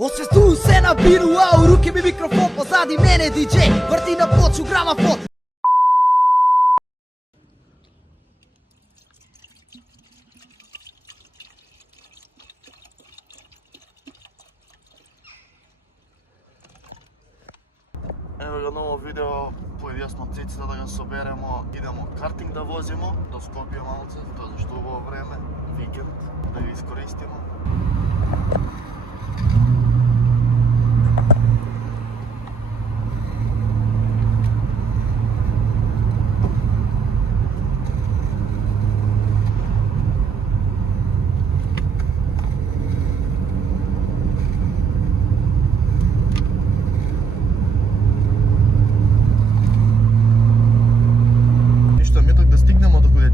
Освестую се на бину, ау, руки ми микрофон, позади мене диджей, врти на плочу грамафон. Ево го ново видео, појдесно циците да го соберемо, идемо картинг да возимо до Скопје малце, тоа зашто убаво време, викенд, да ги искористимо.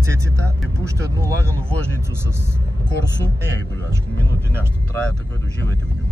Цеците ми пушта едну лагану вожницу с Корсо. Не е дугачко, минути нешто трае, така и доживајте во њу.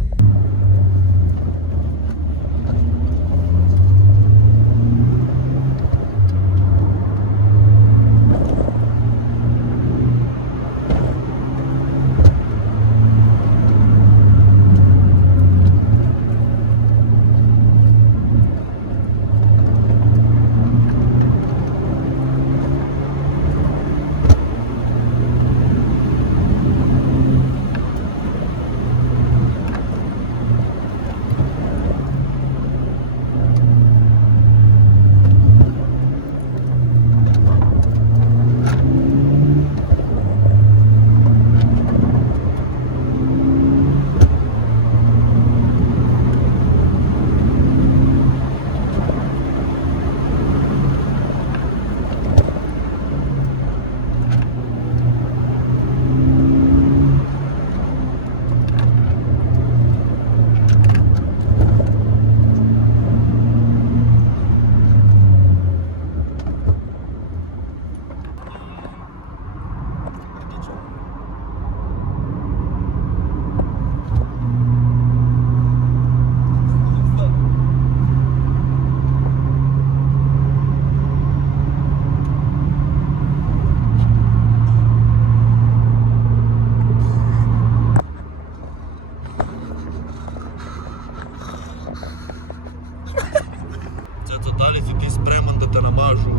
Дали си ти спреман да те намажу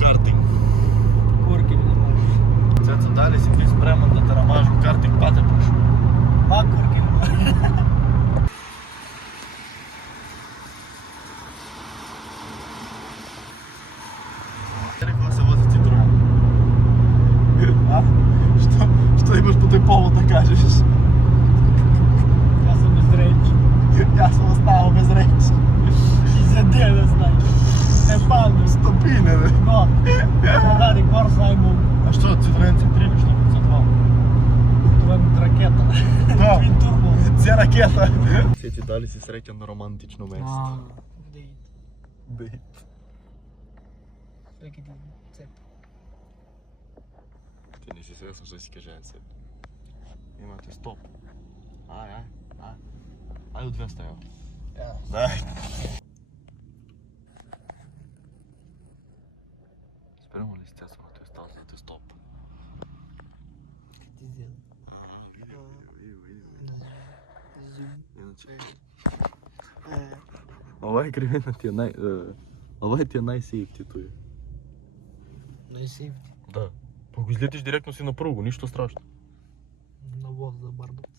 картинг? Корки ми намажу. Цецо, дали си ти спреман да те намажу картинг, па те пушу? Пак корки ми намажу. Како се вози Citroen? А? Што имаш по тој повод да кажеш? Јас сум без речи. Јас сум оставал без речи. И за ден, знаеш. Е падно. Стопине, бе. Но, ради Корса ајмо. А што, Citroen C3 или што за това? Това е ракета. Да. Твин турбо. Зе ракета. Сети, дали си среќен на романтично место? Дейт. Дейт. Веќе ти цеп. Ти не си свесен што си кажен се. Имате стоп. Ај. Ај од 200 ево. Дај. Спремо ли сте на тој стаз за тој стоп? Ти зел. Иначе. Ова е кривина ти е ова ти е најсейфти тој. Најсейфти. Да. Па го излетиш директно си на пругу, ништо страшно. На воз за Бардовци.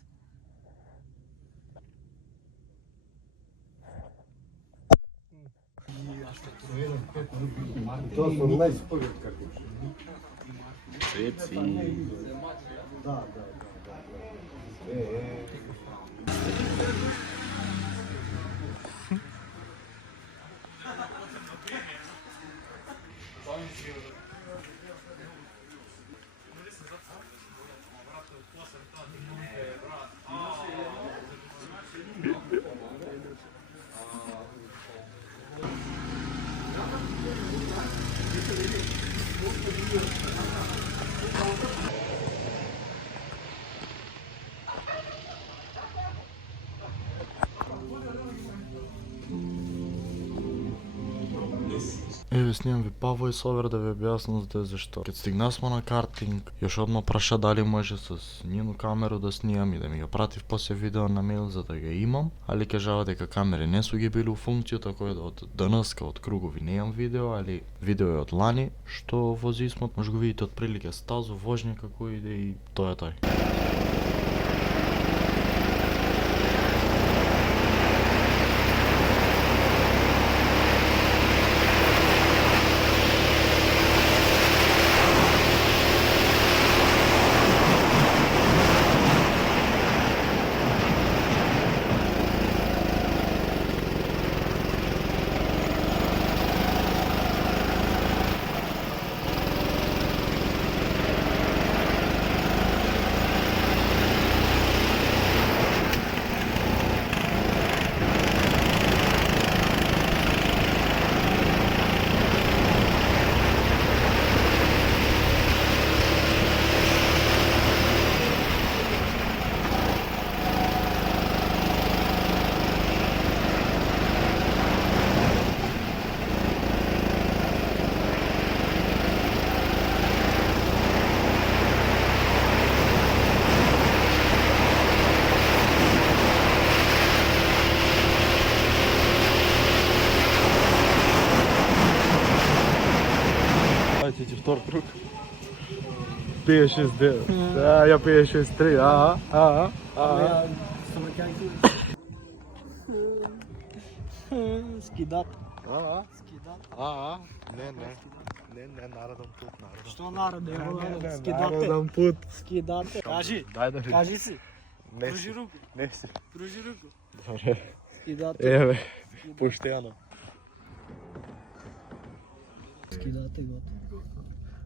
Тоа со најспоред како ше. Цеци. Да. ви снимам ви па voiceover да ви објаснам зашто. Кога стигнасмо на картинг, још одма праша дали може с нину камеру да снимам и да ми го пратив после видео на мејл за да го имам, али кажава дека камери не су ги били у функција, така да од денеска од кругови немам видео, али видео е од лани што возисмо, може го видите од прилика стазу, вожња како иде и тоа е тој. Втор круг. 5-6-9. Да, ја 5-6-3. Скидат. Скидат. Не, народам пут, народам. Што народе? Народам пут. Скидате. Кажи. Дај. Кажи си. Не Пружи си. руку. Не си. Пружи руку. Добре. Скидате. Еве, поштено. Скидате го.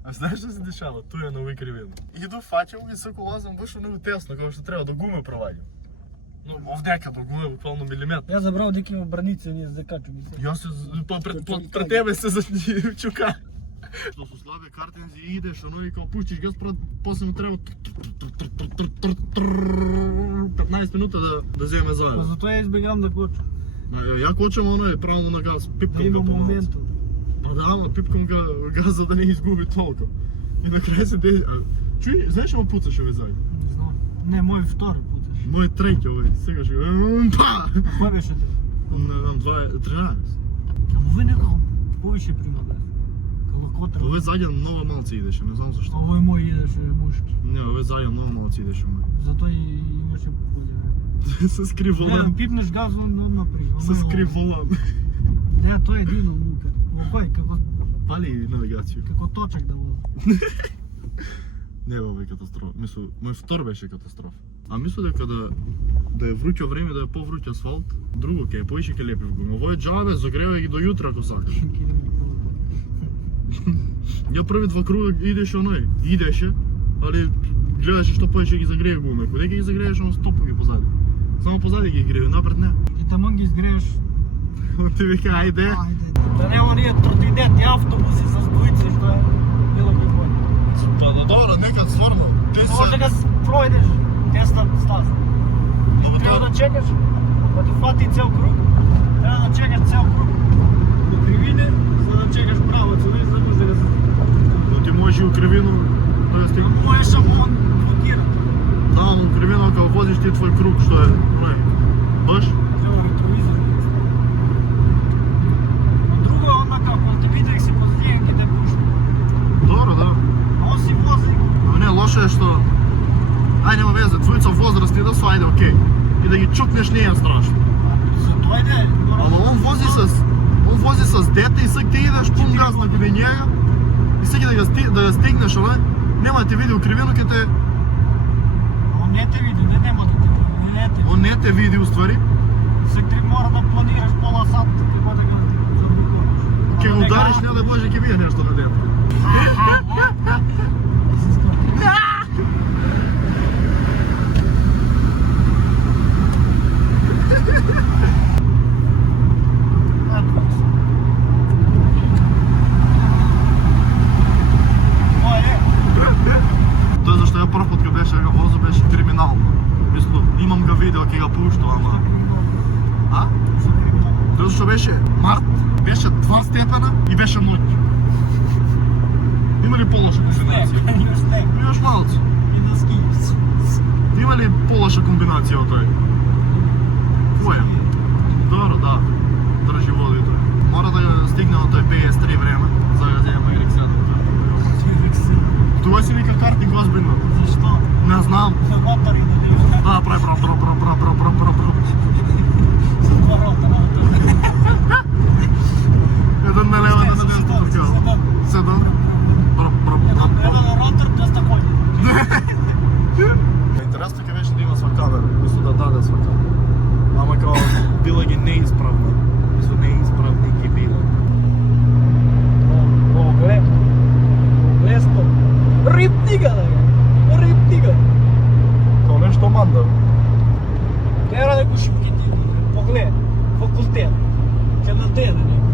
А знаеш што се дешава? Туј е на овој кривина. Иду, фаќам ги, сако лазам баш многу тесно, како што треба до гуме проваѓам. Но овдека до гуме буквално милиметар. Ја забрав дека има браници, ние закачу ги се. Јас се пред тебе се чука. Што со слабе картинзи идеш, оно и као пуштиш газ, после му треба 15 минута да земе заедно. Затоа ја избегам да кочам. Ја кочам оно е правилно на газ, Да пипкам има го помалку. моментум. Па да, ама пипкам газ за да не изгуби толку. И на крај се чуј, знаеш ама пуцаш овој заедно? Не знам. Не, мој втори путаш. Мој треќи овој, сега ќе го па! Кој беше ти? Не знам, 13. Ама овој некако повише принабрав. Калакотра. Овој заедно многу малци идеше, не знам зашто. Овој мој идеше мушки. Не, овој заедно многу малци идеше мој. Затоа и имаше пополје. Се скри Не, волан. пипнеш газ, одма при. Се скри волан. Не, тоа е едино мука. Кој, како Пали навигација. како точак да вози. Не, овој катастрофа. Мислу, мој втор беше катастрофа. А мислу дека да е вруќо време, да е повруќ асфалт, друго ќе е поише ќе лепи в гуми. Овој џабе загрева ги до јутра ако сакаш. Ја први два круга идеше али гледаше што поише ги загрее гуми. Кога ги загрееш, он стопа ги позади. Само позади ги грее, напред не. И таман ги изгрееш. Ти вика, ајде. Да нема ние тротинети, автобуси с двојци, што е било ги болje. Па да добро, некад стварно. Може да пројдеш тесна стаза. Треба да чекаш, па ти фати цел круг, треба да чекаш цел круг до кривине, за да чекаш правоци, не за да се... Но ти можеш и у кривину да стигнеш. Можеш, ама он блокира. Да, у кривину кога возиш ти твој круг, што е проблем. Баш? Треба ретровизор. А друго е онака, ако ти види си позадиен ги те пушта. Добро, да. А он си вози. Но не, лошо е што... Ајде, нема везе, твојца возраст да су, ајде, окей. И да ги чукнеш не е страшно. За тоа иде. Ама он вози с дете и сега ти идеш пун газ на каде njega и сега да го стигнеш, але нема да те види у кривину, ке те... Он не те види, нема да те види. Не те види. Он не те види уствари. Сега ти мора да планираш пола сат, како да го заобиколиш. Ке го удариш, не да Боже, ке бие нешто на дете. Тоа зашто ја прв пат кога беше го возу беше криминално. Мислам, имам го видео ке го пуштам, ама... А? Затоа што беше март, беше 2 степена и беше ноќ. Има ли полоша комбинација? Снег. Имаш малце. И на ски. Има ли полоша комбинација од тој? Која? Добро, да. Држи водите. Мора да стигне до тој PS3 време, за да земам X7. Тоа си вика картинг озбилно. Зашто? Не знам. Мотори да не. Да, прави бра. Со два ротора. Еден на лево, еден на десно тркал. Седам. Еден ротор, доста коњи. Интересно ќе беше да има свакамера, мислам да даде свакамера. Ама као била ги неисправна. Мислам неисправни ги била. О, глед. Лесто. Риптига, да га. Риптига. Као нешто мандал. Тера да го шипкити. Поглед. Факултет. Ке на дене, не.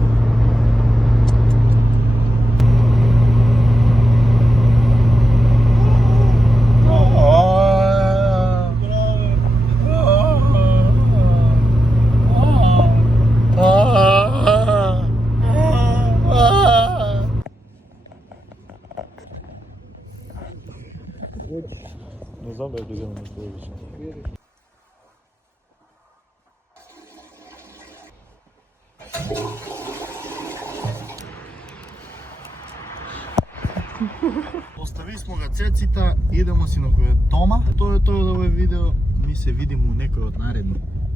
Не знам да бидеме на следващия. Остави смо га цеците, идемо си на кој дома. Тоа е тоа од овој видео. Ми се видиме у некој од наредни.